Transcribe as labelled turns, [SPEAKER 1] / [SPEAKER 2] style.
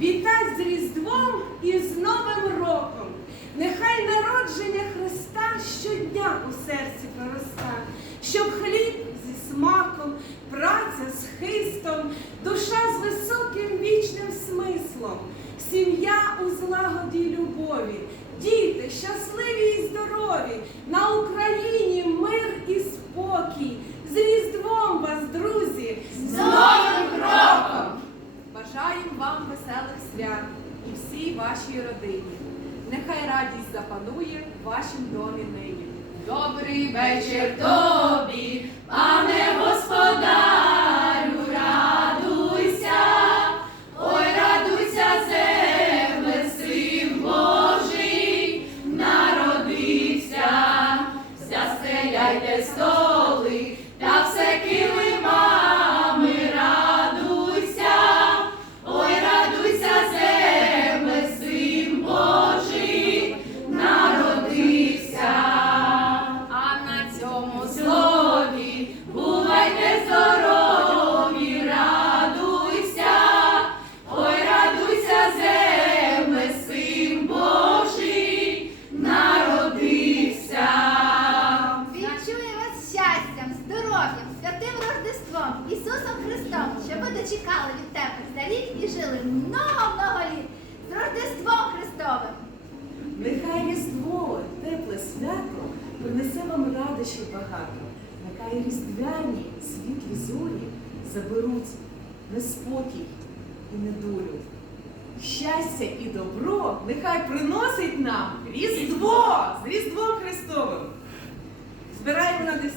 [SPEAKER 1] вітать з Різдвом і з Новим роком. Нехай народження Христа щодня у серці проросте, щоб хліб зі смаком, праця з хистом, душа
[SPEAKER 2] з
[SPEAKER 3] високим вічним смислом, сім'я у злагоді любові. Родині. Нехай радість запанує в вашім домі нині.
[SPEAKER 2] Добрий вечір тобі, пане господарю, радуйся, ой, радуйся, земле, син Божий, народився, застеляйте столи,
[SPEAKER 4] Рождеством, Ісусом Христом, щоб ви дочекали від тебе за і жили много-много літ з Рождеством Христовим.
[SPEAKER 1] Нехай Різдво, тепле свято принесе вам радощів багато. Нехай різдвяні світлі зорі заберуть неспокій і недолю. Щастя і добро нехай приносить нам Різдво з Різдвом Христовим. Збираємо на десерт.